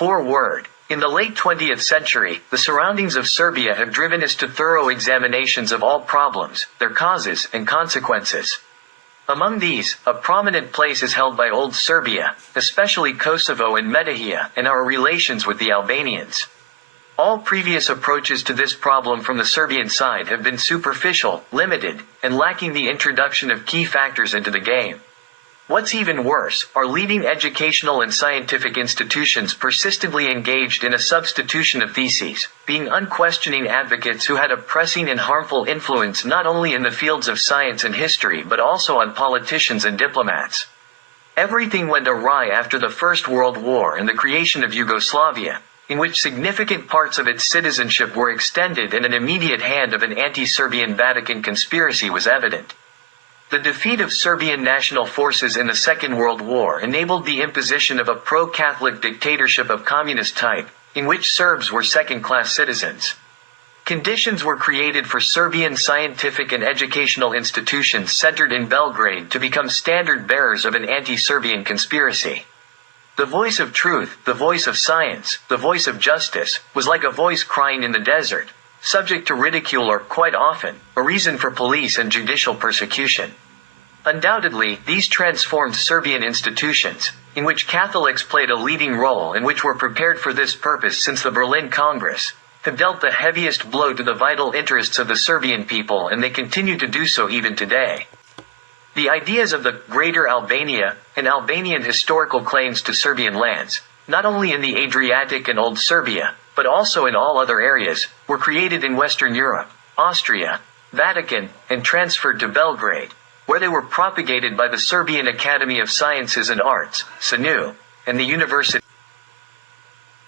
Foreword. In the late 20th century, the surroundings of Serbia have driven us to thorough examinations of all problems, their causes and consequences. Among these, a prominent place is held by Old Serbia, especially Kosovo and Metohija, and our relations with the Albanians. All previous approaches to this problem from the Serbian side have been superficial, limited, and lacking the introduction of key factors into the game. What's even worse, our leading educational and scientific institutions persistently engaged in a substitution of theses, being unquestioning advocates who had a pressing and harmful influence not only in the fields of science and history but also on politicians and diplomats. Everything went awry after the First World War and the creation of Yugoslavia, in which significant parts of its citizenship were extended and an immediate hand of an anti-Serbian Vatican conspiracy was evident. The defeat of Serbian national forces in the Second World War enabled the imposition of a pro-Catholic dictatorship of communist type, in which Serbs were second-class citizens. Conditions were created for Serbian scientific and educational institutions centered in Belgrade to become standard bearers of an anti-Serbian conspiracy. The voice of truth, the voice of science, the voice of justice, was like a voice crying in the desert, subject to ridicule or, quite often, a reason for police and judicial persecution. Undoubtedly, these transformed Serbian institutions, in which Catholics played a leading role and which were prepared for this purpose since the Berlin Congress, have dealt the heaviest blow to the vital interests of the Serbian people, and they continue to do so even today. The ideas of the Greater Albania and Albanian historical claims to Serbian lands, not only in the Adriatic and Old Serbia, but also in all other areas, were created in Western Europe, Austria, Vatican, and transferred to Belgrade, where they were propagated by the Serbian Academy of Sciences and Arts, SANU, and the University.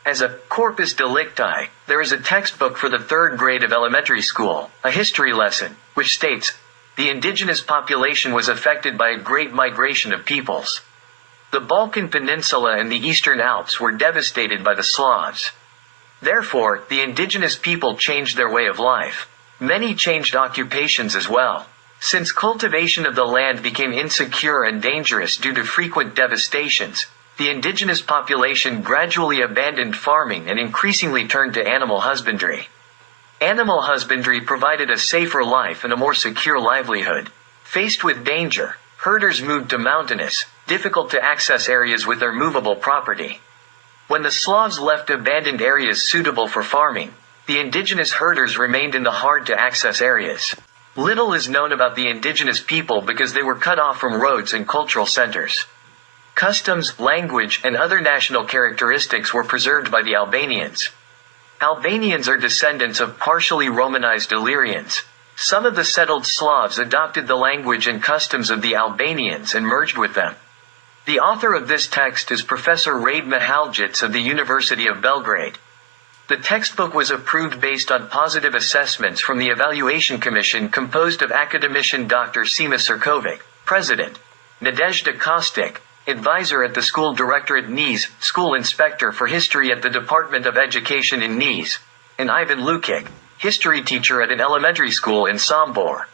As a corpus delicti, there is a textbook for the third grade of elementary school, a history lesson, which states, the indigenous population was affected by a great migration of peoples. The Balkan Peninsula and the Eastern Alps were devastated by the Slavs. Therefore, the indigenous people changed their way of life. Many changed occupations as well. Since cultivation of the land became insecure and dangerous due to frequent devastations, the indigenous population gradually abandoned farming and increasingly turned to animal husbandry. Animal husbandry provided a safer life and a more secure livelihood. Faced with danger, herders moved to mountainous, difficult to access areas with their movable property. When the Slavs left abandoned areas suitable for farming, the indigenous herders remained in the hard-to-access areas. Little is known about the indigenous people because they were cut off from roads and cultural centers. Customs, language, and other national characteristics were preserved by the Albanians. Albanians are descendants of partially Romanized Illyrians. Some of the settled Slavs adopted the language and customs of the Albanians and merged with them. The author of this text is Professor Rade Mihaljic of the University of Belgrade. The textbook was approved based on positive assessments from the Evaluation Commission composed of academician Dr. Sima Sirkovic, President, Nadezhda Kostic, Advisor at the School Director at Niš, School Inspector for History at the Department of Education in Niš, and Ivan Lukic, History Teacher at an elementary school in Sombor.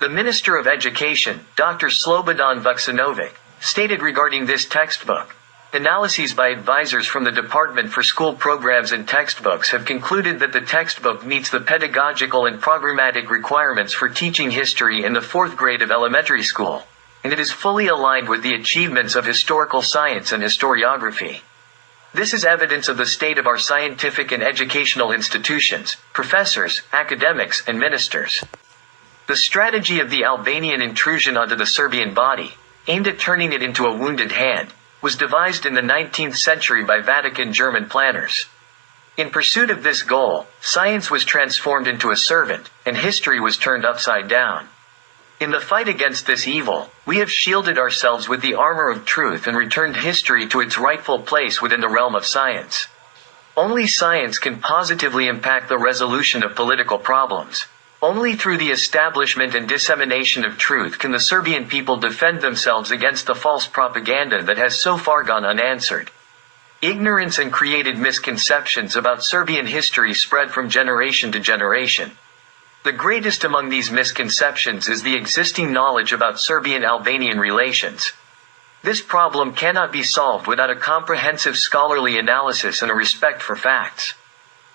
The Minister of Education, Dr. Slobodan Vuksanovic, stated regarding this textbook, analyses by advisors from the Department for School Programs and Textbooks have concluded that the textbook meets the pedagogical and programmatic requirements for teaching history in the fourth grade of elementary school, and it is fully aligned with the achievements of historical science and historiography. This is evidence of the state of our scientific and educational institutions, professors, academics, and ministers. The strategy of the Albanian intrusion onto the Serbian body, aimed at turning it into a wounded hand, was devised in the 19th century by Vatican German planners. In pursuit of this goal, science was transformed into a servant, and history was turned upside down. In the fight against this evil, we have shielded ourselves with the armor of truth and returned history to its rightful place within the realm of science. Only science can positively impact the resolution of political problems. Only through the establishment and dissemination of truth can the Serbian people defend themselves against the false propaganda that has so far gone unanswered. Ignorance and created misconceptions about Serbian history spread from generation to generation. The greatest among these misconceptions is the existing knowledge about Serbian-Albanian relations. This problem cannot be solved without a comprehensive scholarly analysis and a respect for facts.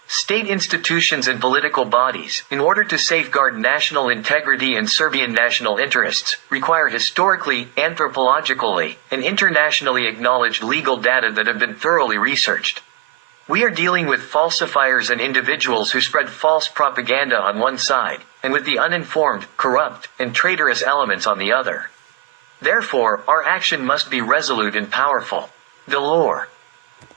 State institutions and political bodies, in order to safeguard national integrity and Serbian national interests, require historically, anthropologically, and internationally acknowledged legal data that have been thoroughly researched. We are dealing with falsifiers and individuals who spread false propaganda on one side, and with the uninformed, corrupt, and traitorous elements on the other. Therefore, our action must be resolute and powerful. Delore.